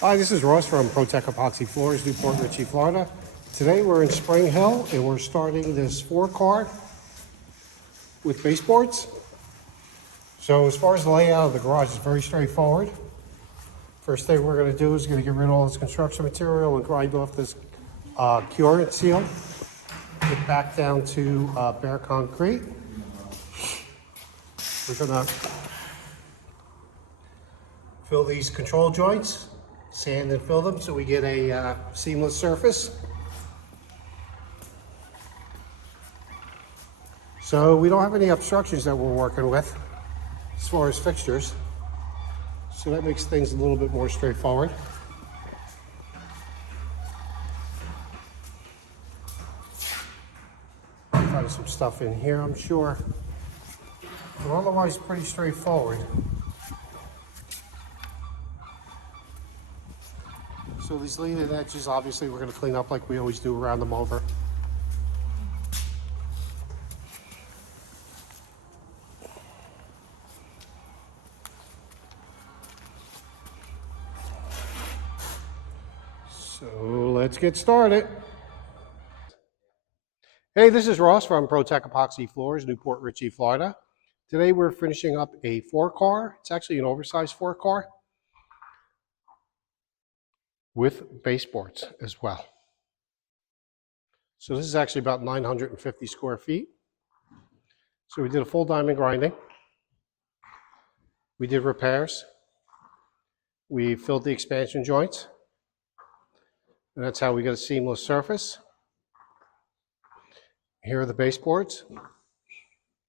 Hi, this is Ross from ProTech Epoxy Floors, Newport Richey, Florida. Today we're in Spring Hill and we're starting this 4-car with baseboards. So as far as the layout of the garage, it's very straightforward. First thing we're going to do is get rid of all this construction material and grind off this cure and seal. Get back down to bare concrete. We're going to fill these control joints, sand and fill them so we get a seamless surface. So we don't have any obstructions that we're working with as far as fixtures. So that makes things a little bit more straightforward. Find some stuff in here, I'm sure. But otherwise pretty straightforward. So these leading edges, obviously we're going to clean up like we always do, around them over. So let's get started. Hey, this is Ross from ProTech Epoxy Floors, Newport Richey, Florida. Today we're finishing up a 4-car. It's actually an oversized 4-car with baseboards as well. So this is actually about 950 square feet. So we did a full diamond grinding. We did repairs. We filled the expansion joints. And that's how we get a seamless surface. Here are the baseboards.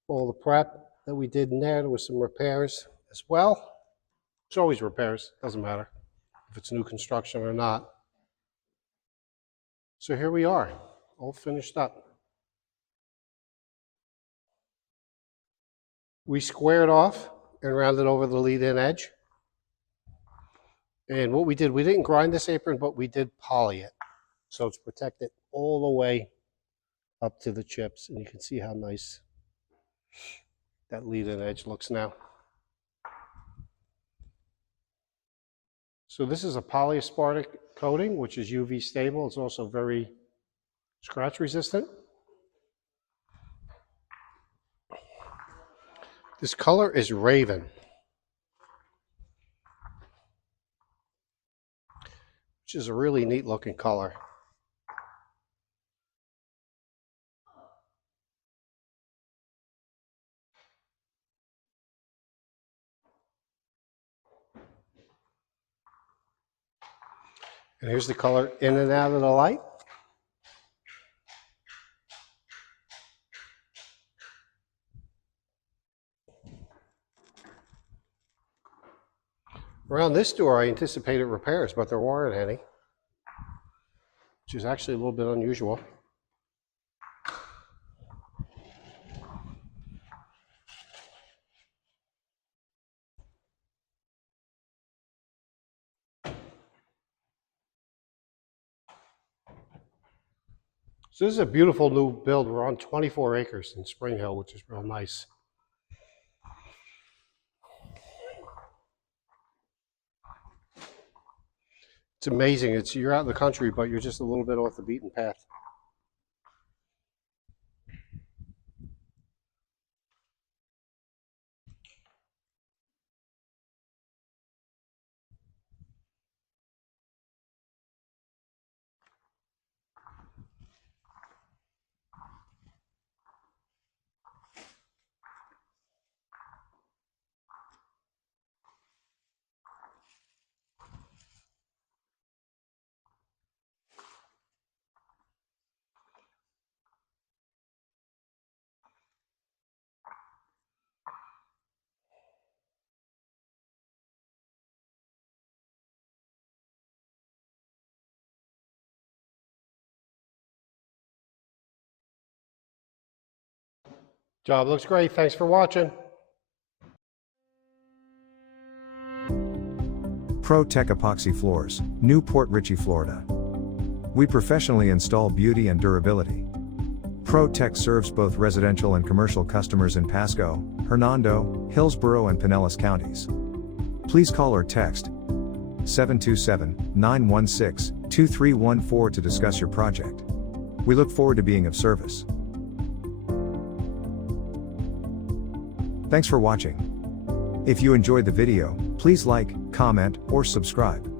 All the prep that we did in there was some repairs as well. It's always repairs, doesn't matter if it's new construction or not. So here we are, all finished up. We squared off and rounded over the lead-in edge. And what we did, we didn't grind this apron, but we did poly it. So it's protected all the way up to the chips. And you can see how nice that lead-in edge looks now. So this is a polyaspartic coating, which is UV stable. It's also very scratch resistant. This color is Raven, which is a really neat looking color. And here's the color in and out of the light. Around this door, I anticipated repairs, but there weren't any, which is actually a little bit unusual. So this is a beautiful new build. We're on 24 acres in Spring Hill, which is real nice. It's amazing. You're out in the country, but you're just a little bit off the beaten path. Job looks great. Thanks for watching. ProTech Epoxy Floors, Newport Richey, Florida. We professionally install beauty and durability. ProTech serves both residential and commercial customers in Pasco, Hernando, Hillsborough and Pinellas counties. Please call or text 727-916-2314 to discuss your project. We look forward to being of service. Thanks for watching. If you enjoyed the video, please like, comment, or subscribe.